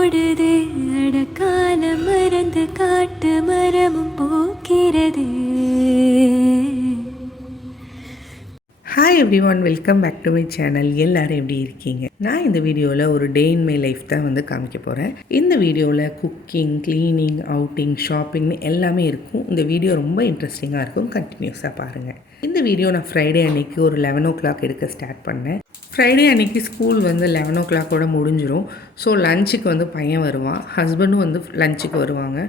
ஓடுது அடக்கால மறந்து காட்டு மரமும் போக்கிறது. Hi everyone, welcome back to my channel. எல்லோரும் எப்படி இருக்கீங்க? நான் இந்த வீடியோவில் ஒரு டே இன் மை லைஃப் தான் வந்து காமிக்க போகிறேன். இந்த வீடியோவில் குக்கிங், க்ளீனிங், அவுட்டிங், ஷாப்பிங்னு எல்லாமே இருக்கும். இந்த வீடியோ ரொம்ப இன்ட்ரெஸ்டிங்காக இருக்கும், கண்டினியூஸாக பாருங்கள். இந்த வீடியோ நான் ஃப்ரைடே அன்னைக்கு ஒரு 11 o'clock எடுக்க ஸ்டார்ட் பண்ணேன். ஃப்ரைடே அன்றைக்கி ஸ்கூல் வந்து 11 o'clock முடிஞ்சிடும். ஸோ லஞ்சுக்கு வந்து பையன் வருவான், ஹஸ்பண்டும் வந்து லஞ்சுக்கு வருவாங்க.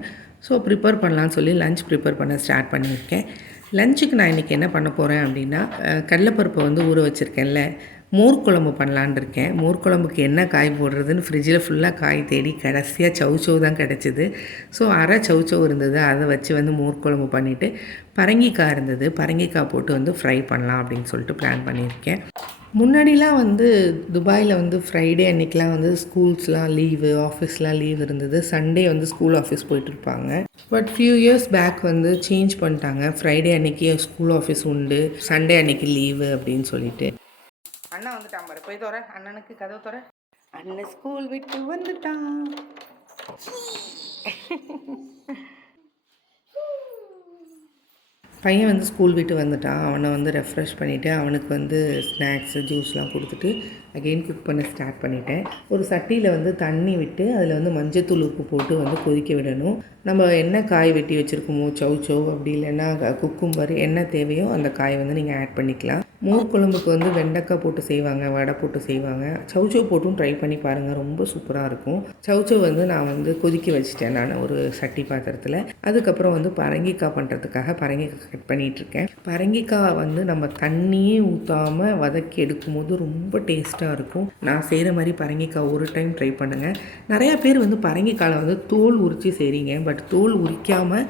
ஸோ ப்ரிப்பேர் பண்ணலான்னு சொல்லி லஞ்ச் ப்ரிப்பேர் பண்ண ஸ்டார்ட் பண்ணியிருக்கேன். லஞ்சுக்கு நான் இன்றைக்கி என்ன பண்ண போகிறேன் அப்படின்னா, கடலைப்பருப்பை வந்து ஊற வச்சுருக்கேன்ல, மோர் குழம்பு பண்ணலான் இருக்கேன். மோர் குழம்புக்கு என்ன காய் போடுறதுன்னு ஃப்ரிட்ஜில் ஃபுல்லாக காய் தேடி கடைசியாக சவுச்சவு தான் கிடச்சிது. ஸோ அரை சவுச்சவு இருந்தது, அதை வச்சு வந்து மோர் குழம்பு பண்ணிவிட்டு பரங்கிக்காய் இருந்தது, பரங்கிக்காய் போட்டு வந்து ஃப்ரை பண்ணலாம் அப்படின்னு சொல்லிட்டு பிளான் பண்ணியிருக்கேன். முன்னாடிலாம் வந்து துபாயில் வந்து ஃப்ரைடே அன்றைக்கெலாம் வந்து ஸ்கூல்ஸ்லாம் லீவு, ஆஃபீஸ்லாம் லீவ் இருந்தது. சண்டே வந்து ஸ்கூல் ஆஃபீஸ் போயிட்டுருப்பாங்க. பட் ஃபியூ இயர்ஸ் பேக் வந்து சேஞ்ச் பண்ணிட்டாங்க. ஃப்ரைடே அன்றைக்கி ஸ்கூல் ஆஃபீஸ் உண்டு, சண்டே அன்றைக்கி லீவு அப்படின்னு சொல்லிட்டு. அண்ணா வந்துட்டான் பாரு, போய் தோற, அண்ணனுக்கு கதவு தோற. அண்ணன் ஸ்கூல் விட்டு வந்துட்டான். பையன் வந்து ஸ்கூல் விட்டு வந்துட்டான். அவனை வந்து ரெஃப்ரெஷ் பண்ணிவிட்டு அவனுக்கு வந்து ஸ்நாக்ஸு, ஜூஸ்லாம் கொடுத்துட்டு அகெயின் குக் பண்ண ஸ்டார்ட் பண்ணிட்டேன். ஒரு சட்டியில் வந்து தண்ணி விட்டு அதில் வந்து மஞ்சத்தூள், உப்பு போட்டு வந்து கொதிக்க விடணும். நம்ம என்ன காய் வெட்டி வச்சுருக்கோமோ, சவ் அப்படி இல்லைன்னா குக்கும்பர், என்ன தேவையோ அந்த காயை வந்து நீங்கள் ஆட் பண்ணிக்கலாம். மோர் குழம்புக்கு வந்து வெண்டைக்காய் போட்டு செய்வாங்க, வடை போட்டு செய்வாங்க. சவ் போட்டும் ட்ரை பண்ணி பாருங்கள், ரொம்ப சூப்பராக இருக்கும். சவ் வந்து நான் வந்து கொதிக்க வச்சுட்டேன் நான் ஒரு சட்டி பாத்திரத்தில். அதுக்கப்புறம் வந்து பரங்கிக்காய் பண்ணுறதுக்காக பரங்கிக்காய் கட் பண்ணிகிட்ருக்கேன். பரங்கிக்காய் வந்து நம்ம தண்ணியே ஊற்றாமல் வதக்கி எடுக்கும்போது ரொம்ப டேஸ்ட்டாக இருக்கும். நான் செய்கிற மாதிரி பரங்கிக்காய் ஒரு டைம் ட்ரை பண்ணுங்கள். நிறையா பேர் வந்து பரங்கிக்காயில் வந்து தோல் உரித்து செய்கிறீங்க, பட் தோல் உரிக்காமல்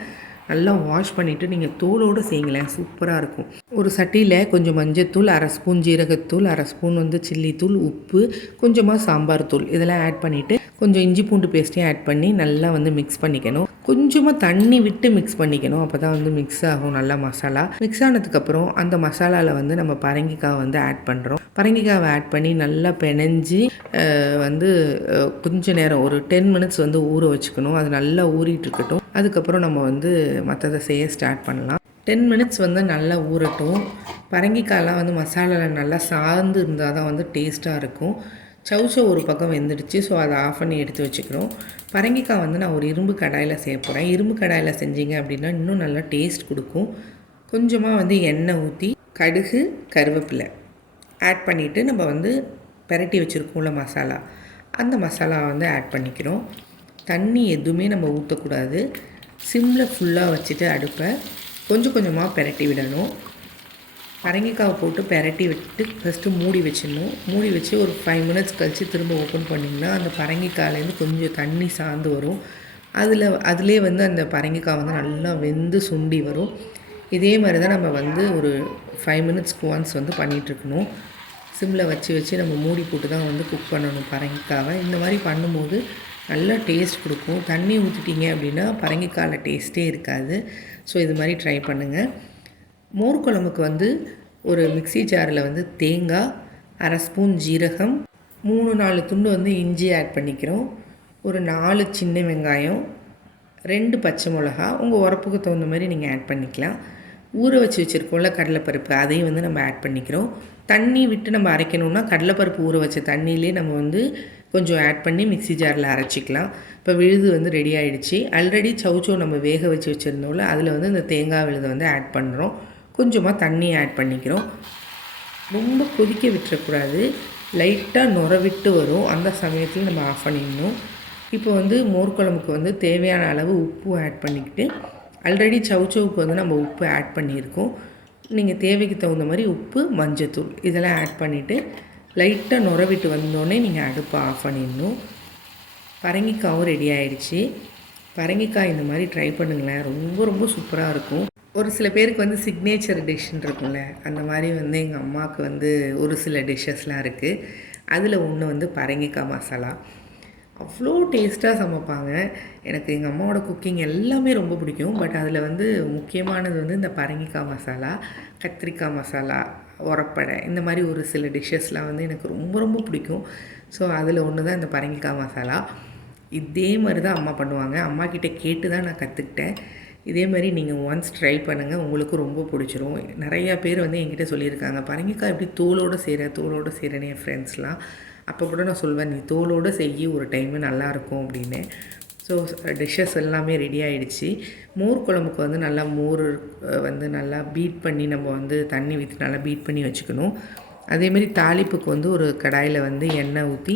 நல்லா வாஷ் பண்ணிவிட்டு நீங்கள் தோலோடு செய்யுங்களேன், சூப்பராக இருக்கும். ஒரு சட்டியில் கொஞ்சம் மஞ்சத்தூள், அரை ஸ்பூன் ஜீரகத்தூள், அரை ஸ்பூன் வந்து சில்லித்தூள், உப்பு, கொஞ்சமாக சாம்பார் தூள் இதெல்லாம் ஆட் பண்ணிவிட்டு கொஞ்சம் இஞ்சி பூண்டு பேஸ்ட்டையும் ஆட் பண்ணி நல்லா வந்து மிக்ஸ் பண்ணிக்கணும். கொஞ்சமாக தண்ணி விட்டு மிக்ஸ் பண்ணிக்கணும், அப்போ தான் வந்து மிக்ஸ் ஆகும் நல்லா மசாலா. மிக்ஸ் ஆனதுக்கப்புறம் அந்த மசாலாவில் வந்து நம்ம பரங்கிக்காய் வந்து ஆட் பண்ணுறோம். பரங்கிக்காவை ஆட் பண்ணி நல்லா பிணைஞ்சி வந்து கொஞ்சம் நேரம் ஒரு 10 minutes வந்து ஊற வச்சுக்கணும். அது நல்லா ஊறிட்டுருக்கட்டும். அதுக்கப்புறம் நம்ம வந்து மற்றதை செய்ய ஸ்டார்ட் பண்ணலாம். 10 minutes வந்து நல்லா ஊறட்டும். பரங்கிக்காயெலாம் வந்து மசாலாவில் நல்லா சார்ந்து இருந்தால் தான் வந்து டேஸ்ட்டாக இருக்கும். சவுச்சோ ஒரு பக்கம் வெந்துடுச்சு, ஸோ அதை ஆஃப் பண்ணி எடுத்து வச்சுக்கிறோம். பரங்கிக்காய் வந்து நான் ஒரு இரும்பு கடாயில் செய்ய போகிறேன். இரும்பு கடாயில் செஞ்சிங்க அப்படின்னா இன்னும் நல்லா டேஸ்ட் கொடுக்கும். கொஞ்சமாக வந்து எண்ணெய் ஊற்றி கடுகு, கருவேப்பிலை ஆட் பண்ணிவிட்டு நம்ம வந்து பெரட்டி வச்சுருக்கோம்ல மசாலா, அந்த மசாலாவை வந்து ஆட் பண்ணிக்கிறோம். தண்ணி எதுவுமே நம்ம ஊற்றக்கூடாது. சிம்மில் ஃபுல்லாக வச்சுட்டு அடுப்பை கொஞ்சம் கொஞ்சமாக பெரட்டி விடணும். பரங்கிக்காவை போட்டு பெரட்டி விட்டு ஃபஸ்ட்டு மூடி வச்சிடணும். மூடி வச்சு ஒரு 5 minutes கழித்து திரும்ப ஓப்பன் பண்ணிங்கன்னா அந்த பரங்கிக்காயிலேருந்து கொஞ்சம் தண்ணி சார்ந்து வரும். அதிலே வந்து அந்த பரங்கிக்காய் வந்து நல்லா வெந்து சுண்டி வரும். இதே மாதிரி தான் நம்ம வந்து ஒரு 5 minutes ஒன்ஸ் வந்து பண்ணிகிட்ருக்கணும். சிம்மில் வச்சு நம்ம மூடி போட்டு தான் வந்து குக் பண்ணணும் பரங்கிக்காவை. இந்த மாதிரி பண்ணும்போது நல்லா டேஸ்ட் கொடுக்கும். தண்ணி ஊற்றிட்டீங்க அப்படின்னா பரங்கிக்காயில் டேஸ்ட்டே இருக்காது. ஸோ இது மாதிரி ட்ரை பண்ணுங்கள். மோர் குழம்புக்கு வந்து ஒரு மிக்ஸி ஜாரில் வந்து தேங்காய், அரை ஸ்பூன் ஜீரகம், 3-4 துண்டு வந்து இஞ்சி ஆட் பண்ணிக்கிறோம். ஒரு 4 சின்ன வெங்காயம், 2 பச்சை மிளகா, உங்கள் உரப்புக்கு தகுந்த மாதிரி நீங்கள் ஆட் பண்ணிக்கலாம். ஊற வச்சு வச்சுருக்கோம்ல கடலைப்பருப்பு, அதையும் வந்து நம்ம ஆட் பண்ணிக்கிறோம். தண்ணி விட்டு நம்ம அரைக்கணுன்னா கடலைப்பருப்பு ஊற வச்ச தண்ணியிலே நம்ம வந்து கொஞ்சம் ஆட் பண்ணி மிக்ஸி ஜாரில் அரைச்சிக்கலாம். இப்போ விழுது வந்து ரெடி ஆகிடுச்சு. ஆல்ரெடி சவுச்சோ நம்ம வேக வச்சு வச்சுருந்தோம்ல, அதில் வந்து இந்த தேங்காய் விழுதை வந்து ஆட் பண்ணுறோம். கொஞ்சமாக தண்ணி ஆட் பண்ணிக்கிறோம். ரொம்ப கொதிக்க விட்டுறக்கூடாது, லைட்டாக நுர விட்டு வரும், அந்த சமயத்தில் நம்ம ஆஃப் பண்ணிடணும். இப்போ வந்து மோர் குழம்புக்கு வந்து தேவையான அளவு உப்பு ஆட் பண்ணிக்கிட்டு, ஆல்ரெடி சவுச்சவுக்கு வந்து நம்ம உப்பு ஆட் பண்ணியிருக்கோம். நீங்கள் தேவைக்கு தகுந்த மாதிரி உப்பு, மஞ்சத்தூள் இதெல்லாம் ஆட் பண்ணிவிட்டு லைட்டாக நுர விட்டு வந்தோடனே நீங்கள் அடுப்பை ஆஃப் பண்ணிடணும். பரங்கிக்காயும் ரெடி ஆகிடுச்சு. பரங்கிக்காய் இந்த மாதிரி ட்ரை பண்ணுங்களேன், ரொம்ப ரொம்ப சூப்பராக இருக்கும். ஒரு சில பேருக்கு வந்து சிக்னேச்சர் டிஷ்ஷுன்னு இருக்கும்ல, அந்த மாதிரி வந்து எங்கள் அம்மாவுக்கு வந்து ஒரு சில டிஷ்ஷஸ்லாம் இருக்குது. அதில் ஒன்று வந்து பரங்கிக்காய் மசாலா. அவ்வளோ டேஸ்ட்டாக சமைப்பாங்க. எனக்கு எங்கள் அம்மாவோட குக்கிங் எல்லாமே ரொம்ப பிடிக்கும். பட் அதில் வந்து முக்கியமானது வந்து இந்த பரங்கிக்காய் மசாலா, கத்திரிக்காய் மசாலா, உரப்படை, இந்த மாதிரி ஒரு சில டிஷ்ஷஸ்லாம் வந்து எனக்கு ரொம்ப ரொம்ப பிடிக்கும். ஸோ அதில் ஒன்று தான் இந்த பரங்கிக்காய் மசாலா. இதே மாதிரி தான் அம்மா பண்ணுவாங்க. அம்மாக்கிட்ட கேட்டு தான் நான் கற்றுக்கிட்டேன். இதே மாதிரி நீங்கள் ஒன்ஸ் ட்ரை பண்ணுங்கள், உங்களுக்கு ரொம்ப பிடிச்சிரும். நிறையா பேர் வந்து என்கிட்ட சொல்லியிருக்காங்க, பரங்கிக்காய் எப்படி தோலோடு செய்கிறேன்னு என் ஃப்ரெண்ட்ஸ்லாம். அப்போ கூட நான் சொல்வேன், நீ தோலோடு செய்ய ஒரு டைமு நல்லாயிருக்கும் அப்படின்னு. ஸோ டிஷ்ஷஸ் எல்லாமே ரெடி ஆகிடுச்சு. மோர் குழம்புக்கு வந்து நல்லா மோர் வந்து நல்லா பீட் பண்ணி நம்ம வந்து தண்ணி ஊற்றி நல்லா பீட் பண்ணி வச்சுக்கணும். அதேமாரி தாளிப்புக்கு வந்து ஒரு கடாயில் வந்து எண்ணெய் ஊற்றி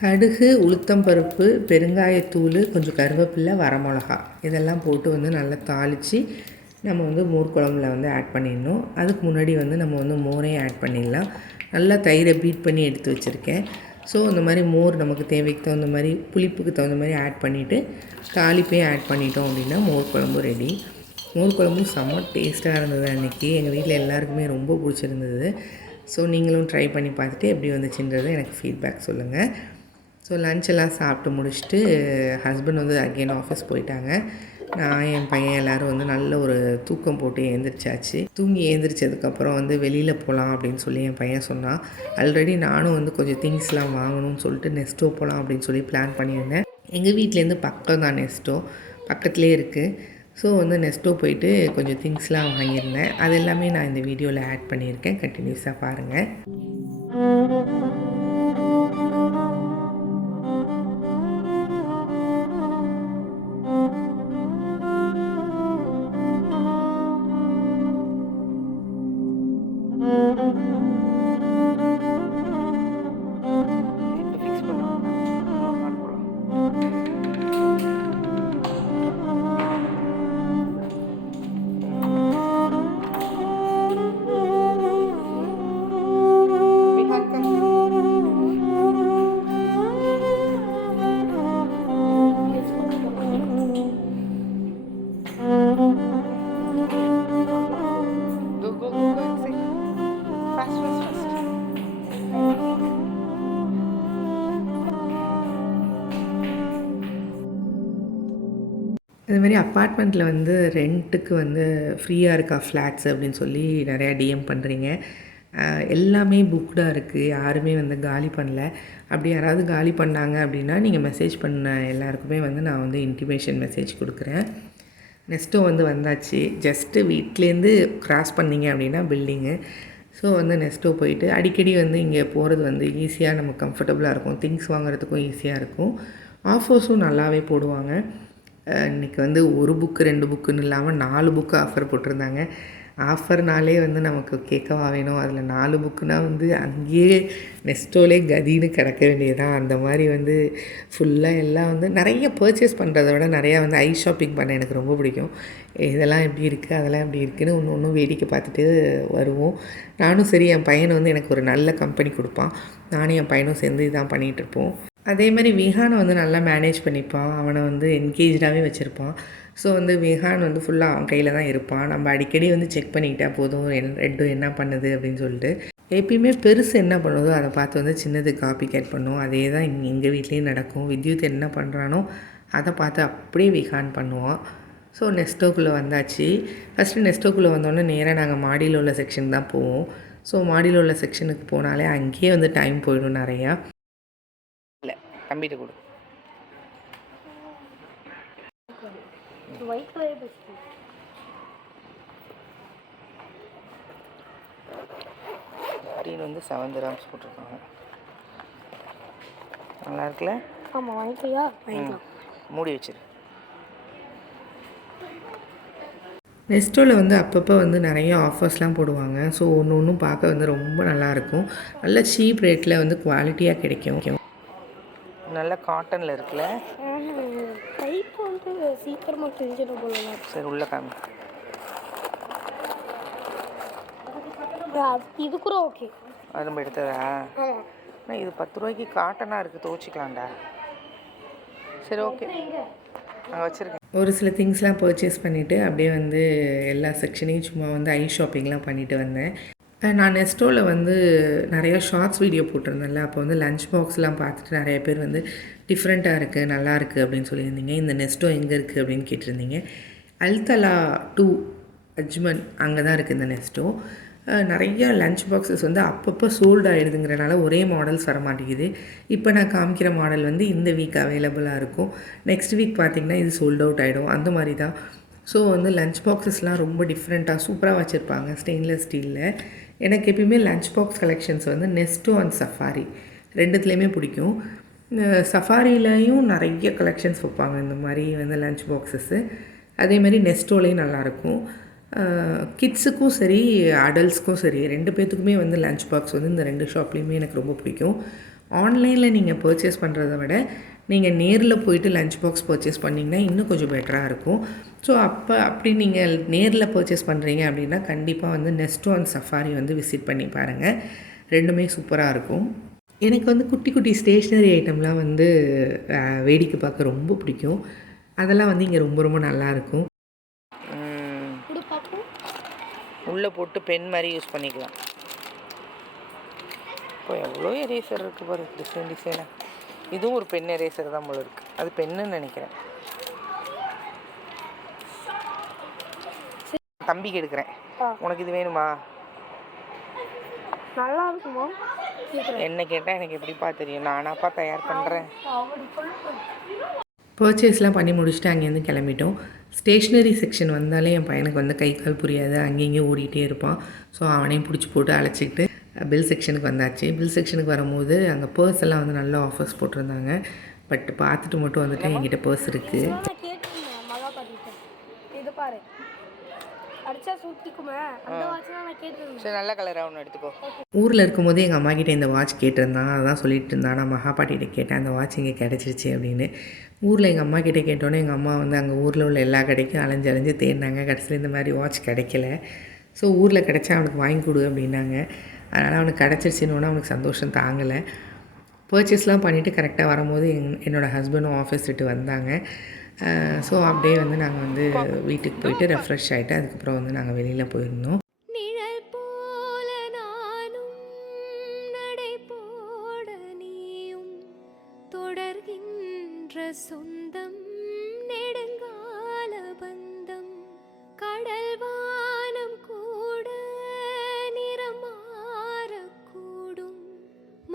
கடுகு, உளுத்தம்பருப்பு, பெருங்காயத்தூள், கொஞ்சம் கருவேப்பிலை, வரமிளகா இதெல்லாம் போட்டு வந்து நல்லா தாளித்து நம்ம வந்து மோர் குழம்புல வந்து ஆட் பண்ணிடணும். அதுக்கு முன்னாடி வந்து நம்ம வந்து மோரையும் ஆட் பண்ணிடலாம். நல்லா தயிரை பீட் பண்ணி எடுத்து வச்சுருக்கேன். ஸோ இந்த மாதிரி மோர் நமக்கு தேவைக்கு தகுந்த மாதிரி புளிப்புக்கு தகுந்த மாதிரி ஆட் பண்ணிவிட்டு தாளிப்பையும் ஆட் பண்ணிட்டோம் அப்படின்னா மோர் குழம்பு ரெடி. மோர் குழம்பும் செம்ம டேஸ்ட்டாக இருந்தது அன்றைக்கி. எங்கள் வீட்டில் எல்லாருக்குமே ரொம்ப பிடிச்சிருந்தது. ஸோ நீங்களும் ட்ரை பண்ணி பார்த்துட்டு எப்படி வந்துச்சுன்றது எனக்கு ஃபீட்பேக் சொல்லுங்கள். ஸோ லஞ்செல்லாம் சாப்பிட்டு முடிச்சுட்டு ஹஸ்பண்ட் வந்து அகெயின் ஆஃபீஸ் போயிட்டாங்க. நான் என் பையன் எல்லோரும் வந்து நல்ல ஒரு தூக்கம் போட்டு எழுந்திரிச்சாச்சு. தூங்கி எழுந்திரிச்சதுக்கப்புறம் வந்து வெளியில் போகலாம் அப்படின்னு சொல்லி என் பையன் சொன்னான். ஆல்ரெடி நானும் வந்து கொஞ்சம் திங்ஸ்லாம் வாங்கணும்னு சொல்லிட்டு நெஸ்டோ போகலாம் அப்படின்னு சொல்லி பிளான் பண்ணியிருந்தேன். எங்கள் வீட்டிலேருந்து பக்கம் தான் நெஸ்டோ, பக்கத்துலேயே இருக்குது. ஸோ வந்து நெஸ்டோ போயிட்டு கொஞ்சம் திங்ஸ்லாம் வாங்கியிருந்தேன். அது எல்லாமே நான் இந்த வீடியோவில் ஆட் பண்ணியிருக்கேன். கண்டினியூஸாக பாருங்கள். அதுமாதிரி அப்பார்ட்மெண்ட்டில் வந்து ரெண்ட்டுக்கு வந்து ஃப்ரீயாக இருக்கா ஃப்ளாட்ஸ் அப்படின்னு சொல்லி நிறையா டிஎம் பண்ணுறீங்க. எல்லாமே புக்டாக இருக்குது, யாருமே வந்து காலி பண்ணல. அப்படி யாராவது காலி பண்ணாங்க அப்படின்னா நீங்கள் மெசேஜ் பண்ண எல்லாருக்குமே வந்து நான் வந்து இன்டிமேஷன் மெசேஜ் கொடுக்குறேன். நெக்ஸ்ட்டும் வந்து வந்தாச்சு. ஜஸ்ட்டு வீட்லேருந்து க்ராஸ் பண்ணிங்க அப்படின்னா பில்டிங்கு. ஸோ வந்து நெக்ஸ்ட்டோ போயிட்டு அடிக்கடி வந்து இங்கே போகிறது வந்து ஈஸியாக நமக்கு கம்ஃபர்டபுளாக இருக்கும். திங்ஸ் வாங்குறதுக்கும் ஈஸியாக இருக்கும். ஆஃபர்ஸும் நல்லாவே போடுவாங்க. இன்றைக்கி வந்து 1 புக்கு 2 புக்குன்னு இல்லாமல் 4 புக்கு ஆஃபர் போட்டிருந்தாங்க. ஆஃபர்னாலே வந்து நமக்கு கேட்கவா வேணும். அதில் 4 புக்குனால் வந்து அங்கேயே நெஸ்டோலே கதின்னு கிடக்க வேண்டியதான். அந்த மாதிரி வந்து ஃபுல்லாக எல்லாம் வந்து நிறைய பர்ச்சேஸ் பண்ணுறத விட நிறையா வந்து ஐ ஷாப்பிங் பண்ண எனக்கு ரொம்ப பிடிக்கும். இதெல்லாம் எப்படி இருக்குது, அதெல்லாம் எப்படி இருக்குதுன்னு ஒன்று ஒன்றும் வேடிக்கை பார்த்துட்டு வருவோம். நானும் சரி, என் பையனை வந்து எனக்கு ஒரு நல்ல கம்பெனி கொடுப்பான். நானும் என் பையனும் சேர்ந்து இதான் பண்ணிகிட்ருப்போம். அதே மாதிரி விஹானை வந்து நல்லா மேனேஜ் பண்ணிப்பான். அவனை வந்து என்கேஜாகவே வச்சுருப்பான். ஸோ வந்து விஹான் வந்து ஃபுல்லாக அவன் கையில் தான் இருப்பான். நம்ம அடிக்கடி வந்து செக் பண்ணிக்கிட்டால் போதும் ரெண்டும் என்ன பண்ணுது அப்படின்னு சொல்லிட்டு. எப்பயுமே பெருசு என்ன பண்ணுதோ அதை பார்த்து வந்து சின்னது காப்பி கேட் பண்ணுவோம். அதே தான் எங்கள் வீட்லேயும் நடக்கும். வித்யுத் என்ன பண்ணுறானோ அதை பார்த்து அப்படியே விஹான் பண்ணுவான். ஸோ நெஸ்டோக்குள்ளே வந்தாச்சு. ஃபஸ்ட்டு நெஸ்டோக்குள்ளே வந்தோடனே நேராக நாங்கள் மாடியில் உள்ள செக்ஷன் தான் போவோம். ஸோ மாடியில் உள்ள செக்ஷனுக்கு போனாலே அங்கேயே வந்து டைம் போயிடும் நிறையா. இல்லை தம்பிகிட்ட கொடு. ஸ்க்ரீன் வந்து 7 கிராம்ஸ் போட்டிருக்காங்க. நல்லா இருக்குல்ல? ஆமாம், வாங்கிக்கலையா? வாங்கிக்கலாம். மூடி வச்சிரு. நெஸ்டோவில் வந்து அப்பப்போ வந்து நிறைய ஆஃபர்ஸ்லாம் போடுவாங்க. ஸோ ஒன்று ஒன்றும் பார்க்க வந்து ரொம்ப நல்லாயிருக்கும். நல்ல சீப் ரேட்டில் வந்து குவாலிட்டியாக கிடைக்கும். நல்ல காட்டனில் இருக்குல்ல? டைப் வந்து சீக்கிரமாக தெரிஞ்சிடும் போல. சரி உள்ள காமி. இது கூட ஓகே. அது நம்ம எடுத்ததா? ஆனால் இது 10 ரூபாய்க்கு காட்டனாக இருக்குது, துவச்சிக்கலாம்டா. சரி ஓகே, நான் வச்சுருக்கேன். ஒரு சில திங்ஸ்லாம் பர்ச்சேஸ் பண்ணிவிட்டு அப்படியே வந்து எல்லா செக்ஷனையும் சும்மா வந்து ஐ ஷாப்பிங்லாம் பண்ணிவிட்டு வந்தேன். நான் நெஸ்டோவில் வந்து நிறையா ஷார்ட்ஸ் வீடியோ போட்டிருந்தேன்ல, அப்போ வந்து லஞ்ச் பாக்ஸ்லாம் பார்த்துட்டு நிறைய பேர் வந்து டிஃப்ரெண்ட்டாக இருக்குது, நல்லா இருக்குது அப்படின்னு சொல்லியிருந்தீங்க. இந்த நெஸ்டோ எங்கே இருக்குது அப்படின்னு கேட்டிருந்தீங்க. அல்தலா 2 அஜ்மன் அங்கே தான் இருக்குது இந்த நெஸ்டோ. நிறையா லஞ்ச் பாக்ஸஸ் வந்து அப்பப்போ சோல்ட் ஆகிடுதுங்கிறனால ஒரே மாடல்ஸ் வர மாட்டேங்குது. இப்போ நான் காமிக்கிற மாடல் வந்து இந்த வீக் அவைலபிளாக இருக்கும். நெக்ஸ்ட் வீக் பார்த்திங்கன்னா இது சோல்ட் அவுட் ஆகிடும். அந்த மாதிரி தான். ஸோ வந்து லஞ்ச் பாக்ஸஸ்லாம் ரொம்ப டிஃப்ரெண்ட்டாக சூப்பராக வச்சுருப்பாங்க ஸ்டெயின்லெஸ் ஸ்டீலில். எனக்கு எப்பயுமே லஞ்ச் பாக்ஸ் கலெக்ஷன்ஸ் வந்து நெஸ்டோ அண்ட் சஃபாரி ரெண்டுத்துலேயுமே பிடிக்கும். சஃபாரிலையும் நிறைய கலெக்ஷன்ஸ் வைப்பாங்க இந்த மாதிரி வந்து லஞ்ச் பாக்ஸஸ்ஸு. அதேமாதிரி நெஸ்டோலையும் நல்லாயிருக்கும். கிட்ஸுக்கும் சரி அடல்ட்ஸ்க்கும் சரி 2 பேர்த்துக்குமே வந்து லஞ்ச் பாக்ஸ் வந்து இந்த 2 ஷாப்லேயுமே எனக்கு ரொம்ப பிடிக்கும். ஆன்லைனில் நீங்கள் பர்ச்சேஸ் பண்ணுறத விட நீங்கள் நேரில் போயிட்டு லஞ்ச் பாக்ஸ் பர்ச்சேஸ் பண்ணிங்கன்னா இன்னும் கொஞ்சம் பெட்டராக இருக்கும். ஸோ அப்படி நீங்கள் நேரில் பர்ச்சேஸ் பண்ணுறீங்க அப்படின்னா கண்டிப்பாக வந்து நெஸ்டோ அண்ட் சஃபாரி வந்து விசிட் பண்ணி பாருங்கள். ரெண்டுமே சூப்பராக இருக்கும். எனக்கு வந்து குட்டி குட்டி ஸ்டேஷ்னரி ஐட்டம்லாம் வந்து வேடிக்கை பார்க்க ரொம்ப பிடிக்கும். அதெல்லாம் வந்து இங்கே ரொம்ப ரொம்ப நல்லாயிருக்கும். உள்ளே போட்டு பென் மாதிரி யூஸ் பண்ணிக்கலாம். இப்போ எவ்வளோ எரேசர் இருக்குது பாரு, டிசைனாக. இதுவும் ஒரு பென் எரேசர் தான் போல இருக்குது. அது பென்னுன்னு நினைக்கிறேன். தம்பிக்கு எடுக்கிறேன். உனக்கு இது வேணுமா? நல்லா இருக்குமா? என்ன கேட்டால் எனக்கு எப்படிப்பா தெரியும், நானாப்பா தயார் பண்ணுறேன். பர்ச்சேஸ்லாம் பண்ணி முடிச்சுட்டு அங்கேருந்து கிளம்பிட்டோம். ஸ்டேஷ்னரி செக்ஷன் வந்தாலே என் பையனுக்கு வந்து கை கால் புரியாது, அங்கேயும் ஓடிட்டே இருப்பான். ஸோ அவனையும் பிடிச்சி போட்டு அழைச்சிக்கிட்டு பில் செக்ஷனுக்கு வந்தாச்சு. பில் செக்ஷனுக்கு வரும்போது அங்கே பர்ஸ் எல்லாம் வந்து நல்ல ஆஃபர்ஸ் போட்டிருந்தாங்க. பட் பார்த்துட்டு மட்டும் வந்துட்டு என்கிட்ட பர்ஸ் இருக்குது. இது பாரு, அடிச்சா சுத்திக்குமே, அந்த வாட்ச் நான் கேட்டிருந்தேன். சரி, நல்ல கலராக ஒன்று எடுத்துக்கோ. ஊரில் இருக்கும்போது எங்கள் அம்மா கிட்டே இந்த வாட்ச் கேட்டிருந்தான். அதான் சொல்லிட்டு இருந்தான். நான் மகாபாட்டிகிட்ட கேட்டேன் அந்த வாட்ச் இங்கே கிடச்சிருச்சு அப்படின்னு. ஊரில் எங்கள் அம்மா கிட்டே கேட்டோன்னே எங்கள் அம்மா வந்து அங்கே ஊரில் உள்ள எல்லா கடைக்கும் அலைஞ்சு தேடினாங்க. கடைசியில் இந்த மாதிரி வாட்ச் கிடைக்கல. ஸோ ஊரில் கிடச்சா அவனுக்கு வாங்கி கொடு அப்படின்னாங்க. அதனால் அவனுக்கு கிடச்சிருச்சின்னோன்னா அவனுக்கு சந்தோஷம் தாங்கலை. பர்ச்சேஸ்லாம் பண்ணிவிட்டு கரெக்டாக வரும்போது என்னோடய ஹஸ்பண்டும் ஆஃபீஸ் விட்டு வந்தாங்க. ஸோ அப்படியே வந்து நாங்கள் வந்து வீட்டுக்கு போயிட்டு ரெஃப்ரெஷ் ஆகிட்டு அதுக்கப்புறம் வந்து நாங்கள் வெளியில் போயிருந்தோம். நிழல் போல நானும் நடை போட நீயும் தொடர்கின்ற சொந்தம் நெடுங்கால பந்தம் கடல் வானம் கூட நிறம் மாறக்கூடும்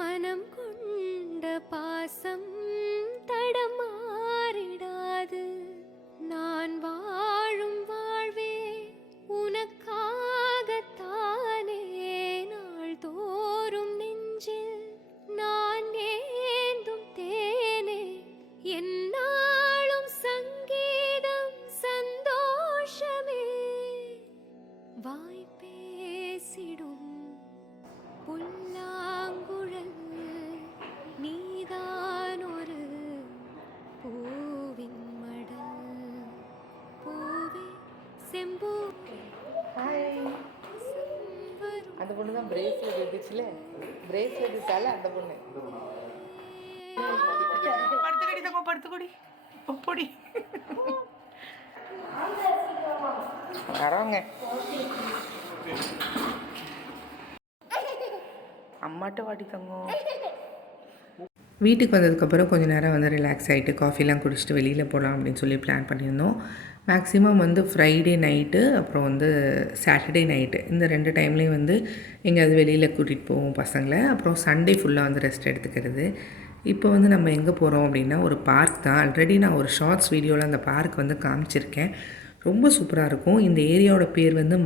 மனம் கொண்ட பாசம் தடமாறிடாது நான் வாழும் வாழ்வே உனக்காகத்தானே நாள்தோறும் நெஞ்சில் நான் ஏந்தும் தேனே என்னாலும் சங்கீதம் சந்தோஷமே வாய் பேசிடும் புல்லாங்குழல் நீதான் ஒரு பூவின் மடல் பூவே செம்பூ. அந்த பொண்ணு தான் பிரேஸ்லெட் எடுத்துச்சுல, பிரேஸ்லெட் எடுத்தால அந்த பொண்ணு. படுத்துக்கடி தங்க, படுத்துக்கடி பொடி வரோங்க. அம்மாட்ட வாட்டி தங்கம். வீட்டுக்கு வந்ததுக்கப்புறம் கொஞ்சம் நேரம் வந்து ரிலாக்ஸ் ஆகிட்டு காஃபிலாம் குடிச்சிட்டு வெளியில் போகலாம் அப்படின்னு சொல்லி பிளான் பண்ணியிருந்தோம். மேக்ஸிமம் வந்து ஃப்ரைடே நைட்டு அப்புறம் வந்து சாட்டர்டே நைட்டு இந்த 2 டைம்லேயும் வந்து எங்கேயாவது வெளியில் கூட்டிகிட்டு போவோம் பசங்களை. அப்புறம் சண்டே ஃபுல்லாக வந்து ரெஸ்ட் எடுத்துக்கிறது. இப்போ வந்து நம்ம எங்கே போகிறோம் அப்படின்னா ஒரு பார்க் தான். ஆல்ரெடி நான் ஒரு ஷார்ட்ஸ் வீடியோவில் அந்த பார்க் வந்து காமிச்சிருக்கேன். ரொம்ப சூப்பராக இருக்கும். இந்த ஏரியாவோட பேர் வந்து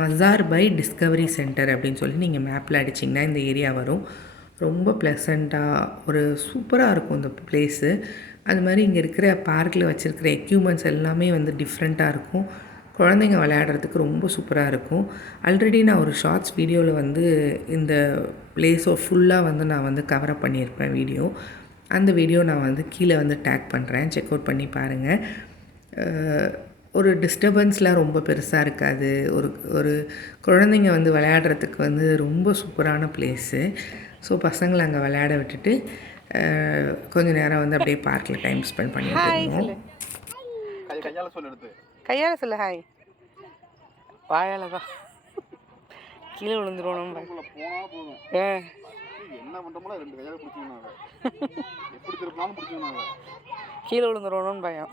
மஸார் பை டிஸ்கவரி சென்டர் அப்படின்னு சொல்லி நீங்கள் மேப்பில் அடிச்சிங்கன்னா இந்த ஏரியா வரும். ரொம்ப ப்ளசண்ட்டாக ஒரு சூப்பராக இருக்கும் இந்த ப்ளேஸு. அது மாதிரி இங்கே இருக்கிற பார்க்கில் வச்சுருக்கிற எக்யூப்மெண்ட்ஸ் எல்லாமே வந்து டிஃப்ரெண்ட்டாக இருக்கும். குழந்தைங்க விளையாடுறதுக்கு ரொம்ப சூப்பராக இருக்கும். ஆல்ரெடி நான் ஒரு ஷார்ட்ஸ் வீடியோவில் வந்து இந்த பிளேஸை ஃபுல்லாக வந்து நான் வந்து கவரப் பண்ணியிருப்பேன் வீடியோ. அந்த வீடியோ நான் வந்து கீழே வந்து டேக் பண்ணுறேன், செக் அவுட் பண்ணி பாருங்கள். ஒரு டிஸ்டர்பன்ஸ்லாம் ரொம்ப பெருசாக இருக்காது. ஒரு குழந்தைங்க வந்து விளையாடுறதுக்கு வந்து ரொம்ப சூப்பரான பிளேஸு. ஸோ பசங்களை அங்கே விளையாட விட்டுட்டு கொஞ்சம் நேரம் வந்து அப்படியே பார்க்கில் டைம் ஸ்பெண்ட் பண்ணிட்டு இருக்கோம். கையால் சொல்லு ஹாய். வாயால் தான் கீழே விழுந்துருவோம் நம்ம. கீழே விழுந்துருவோன்னு பயம்.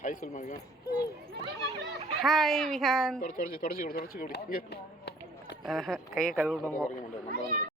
ஹாய் சொல்லுமா விகான். ஹாய் விஹான். தொடச்சி இங்கே கையை கழுவிடுங்க. குறைக்க மாட்டேன் நம்ம தான்.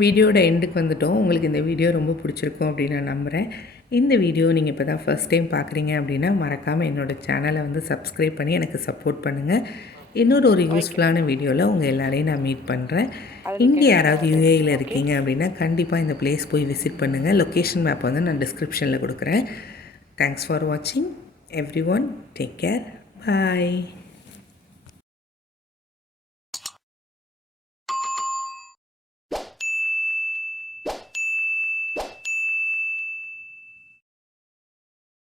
வீடியோட எண்டுக்கு வந்துட்டோம். உங்களுக்கு இந்த வீடியோ ரொம்ப பிடிச்சிருக்கும் அப்படின்னு நான் நம்புகிறேன். இந்த வீடியோ நீங்கள் இப்போ தான் ஃபர்ஸ்ட் டைம் பார்க்குறீங்க அப்படின்னா மறக்காமல் என்னோடய சேனலை வந்து சப்ஸ்கிரைப் பண்ணி எனக்கு சப்போர்ட் பண்ணுங்கள். இன்னொரு ஒரு யூஸ்ஃபுல்லான வீடியோவில் உங்கள் எல்லாரையும் நான் மீட் பண்ணுறேன். இங்கே யாராவது யூஏயில் இருக்கீங்க அப்படின்னா கண்டிப்பாக இந்த பிளேஸ் போய் விசிட் பண்ணுங்கள். லொக்கேஷன் மேப் வந்து நான் டிஸ்கிரிப்ஷனில் கொடுக்குறேன். தேங்க்ஸ் ஃபார் வாட்சிங் எவ்ரி ஒன். Take care. பாய்.